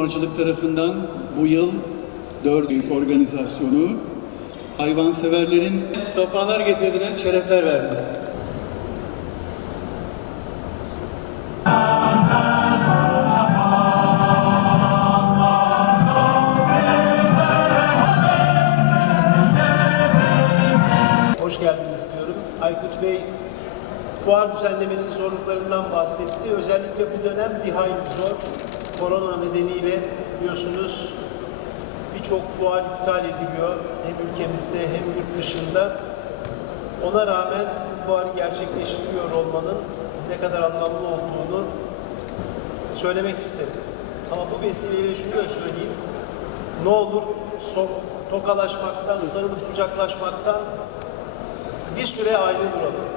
Fuarcılık tarafından bu yıl dört büyük organizasyonu hayvanseverlerin safalar getirdiniz, şerefler verdiniz. Hoş geldiniz diyorum. Aykut Bey fuar düzenlemenin zorluklarından bahsetti. Özellikle bu dönem hayli zor. Korona nedeniyle biliyorsunuz birçok fuar iptal ediliyor. Hem ülkemizde hem yurt dışında. Ona rağmen bu fuarı gerçekleştiriyor olmanın ne kadar anlamlı olduğunu söylemek isterim. Ama bu vesileyle şunu da söyleyeyim. Ne olur so- tokalaşmaktan, sarılıp kucaklaşmaktan bir süre ayrı duralım.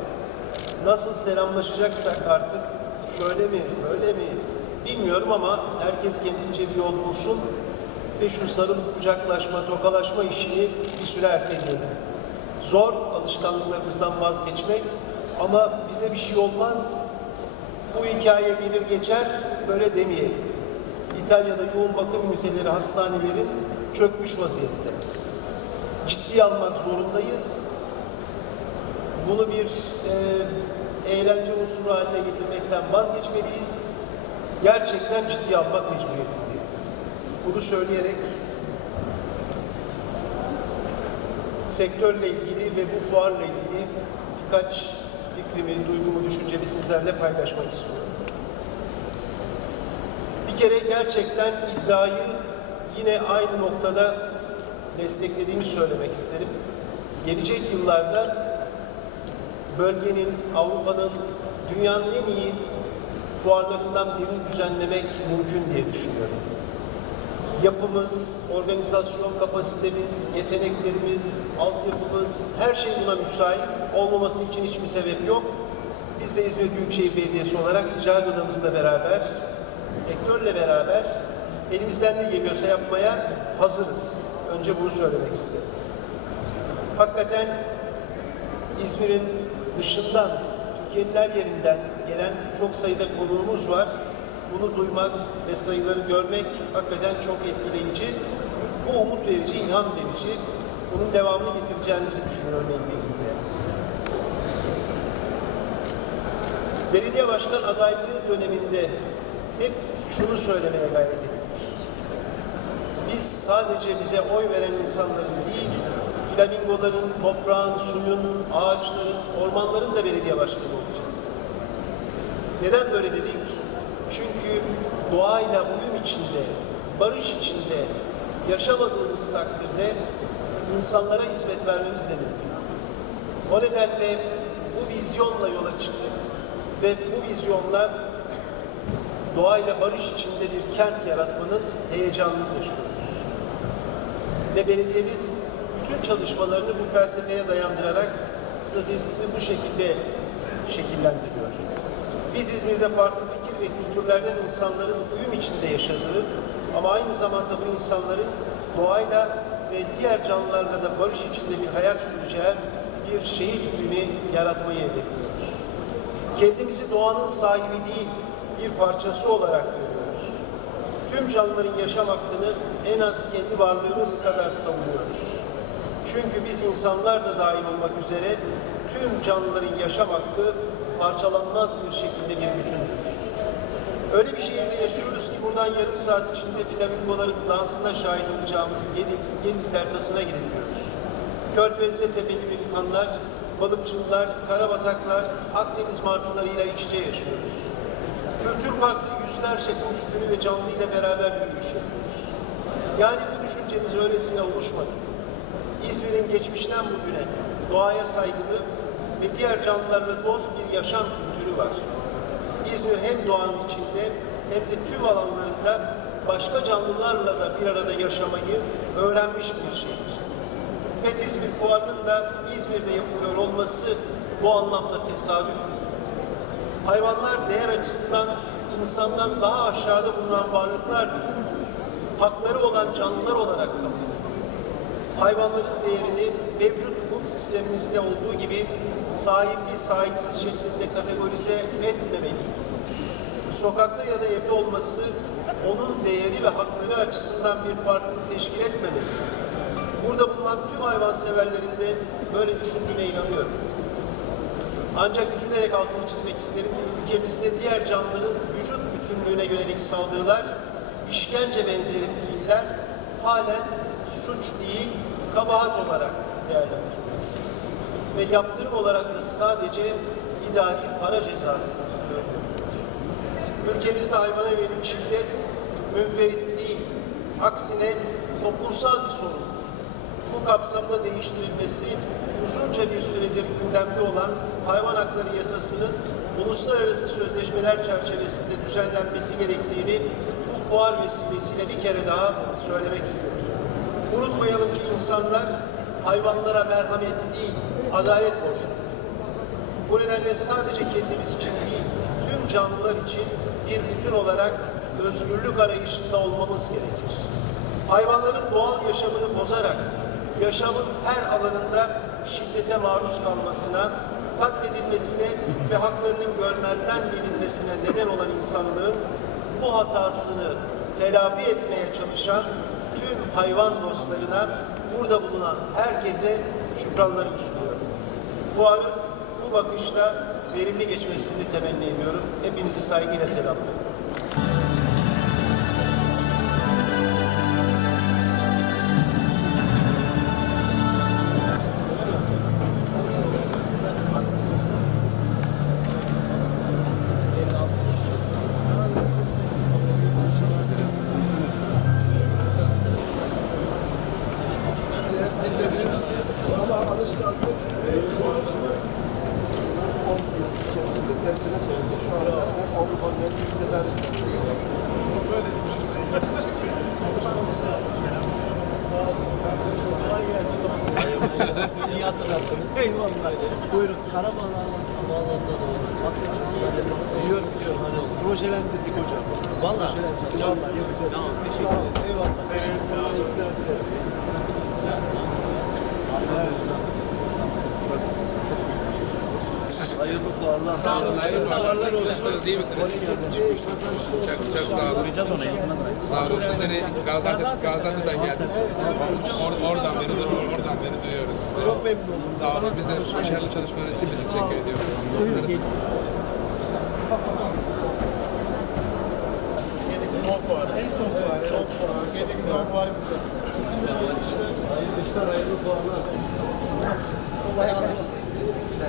Nasıl selamlaşacaksak artık şöyle mi, böyle mi bilmiyorum ama herkes kendince bir yol bulsun ve şu sarılıp kucaklaşma, tokalaşma işini bir süre erteleyelim. Zor alışkanlıklarımızdan vazgeçmek ama bize bir şey olmaz. Bu hikaye gelir geçer, böyle demeyelim. İtalya'da yoğun bakım üniteleri, hastanelerin çökmüş vaziyette. Ciddiye almak zorundayız bunu bir e, eğlence unsuru haline getirmekten vazgeçmeliyiz. Gerçekten ciddiye almak mecburiyetindeyiz. Bunu söyleyerek sektörle ilgili ve bu fuarla ilgili birkaç fikrimi, duygumu, düşüncemi sizlerle paylaşmak istiyorum. Bir kere gerçekten iddiayı yine aynı noktada desteklediğimi söylemek isterim. Gelecek yıllarda bölgenin, Avrupa'nın, dünyanın en iyi fuarlarından birini düzenlemek mümkün diye düşünüyorum. Yapımız, organizasyon kapasitemiz, yeteneklerimiz, altyapımız, her şey buna müsait. Olmaması için hiçbir sebep yok. Biz de İzmir Büyükşehir Belediyesi olarak ticaret odamızla beraber, sektörle beraber elimizden ne geliyorsa yapmaya hazırız. Önce bunu söylemek isterim. Hakikaten İzmir'in dışından, Türkiye'nin her yerinden gelen çok sayıda konuğumuz var. Bunu duymak ve sayıları görmek hakikaten çok etkileyici. Bu umut verici, ilham verici. Bunun devamını getireceğimizi düşünüyorum birliğiyle. Belediye başkan adaylığı döneminde hep şunu söylemeye gayret ettik. Biz sadece bize oy veren insanların değil, flamingoların, toprağın, suyun, ağaçların, ormanların da belediye başkanı olacağız. Neden böyle dedik? Çünkü doğayla uyum içinde, barış içinde yaşamadığımız takdirde insanlara hizmet vermemiz de mümkün. O nedenle bu vizyonla yola çıktık ve bu vizyonla doğayla barış içinde bir kent yaratmanın heyecanını taşıyoruz. Ve belediyemiz bütün çalışmalarını bu felsefeye dayandırarak stratejisini bu şekilde şekillendiriyor. Biz İzmir'de farklı fikir ve kültürlerden insanların uyum içinde yaşadığı ama aynı zamanda bu insanların doğayla ve diğer canlılarla da barış içinde bir hayat süreceği bir şehir iklimi yaratmayı hedefliyoruz. Kendimizi doğanın sahibi değil, bir parçası olarak görüyoruz. Tüm canlıların yaşam hakkını en az kendi varlığımız kadar savunuyoruz. Çünkü biz insanlar da dahil olmak üzere tüm canlıların yaşam hakkı parçalanmaz bir şekilde bir bütündür. Öyle bir şehirde yaşıyoruz ki buradan yarım saat içinde flamingoların dansına şahit olacağımız Gediz, Gediz deltasına gidebiliyoruz. Körfez'de tepeli pelikanlar, balıkçılar, karabataklar, Akdeniz martılarıyla iç içe yaşıyoruz. Kültür Park'ta yüzlerce kuş türü ve canlı ile beraber yürüyüş yapıyoruz. Yani bu düşüncemiz öylesine oluşmadı. İzmir'in geçmişten bugüne doğaya saygılı ve diğer canlılarla dost bir yaşam kültürü var. İzmir hem doğanın içinde hem de tüm alanlarında başka canlılarla da bir arada yaşamayı öğrenmiş bir şehir. Pet İzmir Fuarı'nın da İzmir'de yapılıyor olması bu anlamda tesadüf değil. Hayvanlar değer açısından insandan daha aşağıda bulunan varlıklar değil. Hakları olan canlılar olarak kabul edilir. Hayvanların değerini mevcut hukuk sistemimizde olduğu gibi sahipli sahipsiz şeklinde kategorize etmemeliyiz. Sokakta ya da evde olması onun değeri ve hakları açısından bir farklılık teşkil etmemeli. Burada bulunan tüm hayvanseverlerin de böyle düşündüğüne inanıyorum. Ancak üzülerek altını çizmek isterim ki ülkemizde diğer canlıların vücut bütünlüğüne yönelik saldırılar, işkence benzeri fiiller halen suç değil, kabahat olarak değerlendiriliyor. Ve yaptırım olarak da sadece idari para cezası öngörülüyor. Ülkemizde hayvana yönelik şiddet münferit değil, aksine toplumsal bir sorundur. Bu kapsamda değiştirilmesi uzunca bir süredir gündemde olan hayvan hakları yasasının uluslararası sözleşmeler çerçevesinde düzenlenmesi gerektiğini bu fuar vesilesiyle bir kere daha söylemek isterim. Unutmayalım ki insanlar hayvanlara merhamet değil, adalet borçludur. Bu nedenle sadece kendimiz için değil, tüm canlılar için bir bütün olarak özgürlük arayışında olmamız gerekir. Hayvanların doğal yaşamını bozarak yaşamın her alanında şiddete maruz kalmasına, katledilmesine ve haklarının görmezden gelinmesine neden olan insanlığın bu hatasını telafi etmeye çalışan tüm hayvan dostlarına, burada bulunan herkese şükranlarımı sunuyorum. Fuarın bu bakışla verimli geçmesini temenni ediyorum. Hepinizi saygıyla selamlıyorum. İyi hatırlattınız. Eyvallah. Buyurun. Karabağlar bağlarında da olur. Biliyorum biliyorum. Hani projelendirdik hocam. Valla. Valla yapacağız. Tamam. Sağ Teşekkür olun. Eyvallah. Teşekkürler dilerim. Hayırlı fuarlar. Sağ olun. Hayırlı fuarlar olsun. Nasılsınız? iyi misiniz? Çok, çok sağ olun. Sağ olun. Sizleri Gaziantep, Gaziantep'ten geldim. Or, oradan beni. Oradan beni duyuyoruz sizleri. Çok memnun oldum. Sağ olun. Biz de başarılı çalışmalar için biz de teşekkür ediyoruz. Bu ne cinsi?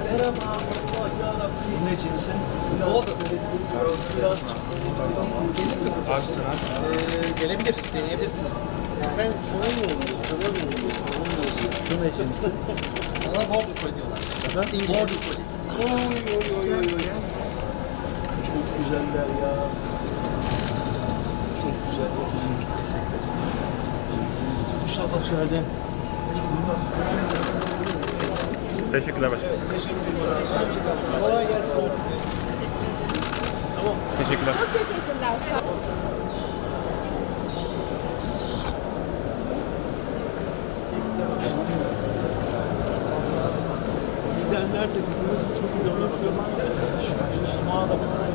Ne oldu? Biraz çıksın. Ee, gelebilir. Deneyebilirsiniz. Sen sana ne oluyor? Sana ne oluyor? Sana ne oluyor? Şu ne cinsi? Bana border collie diyorlar. Border collie. Oy oy oy oy oy. Çok güzeller ya. Çok güzeller. Teşekkür ederim. Kuşa bak şöyle. Teşekkürler başkanım. Teşekkür ederim. Kolay gelsin. Tamam. Teşekkürler. Çok teşekkürler. Sağ olun. Gidenler dediğimiz bugün ona bakıyoruz. Şu an şu mağara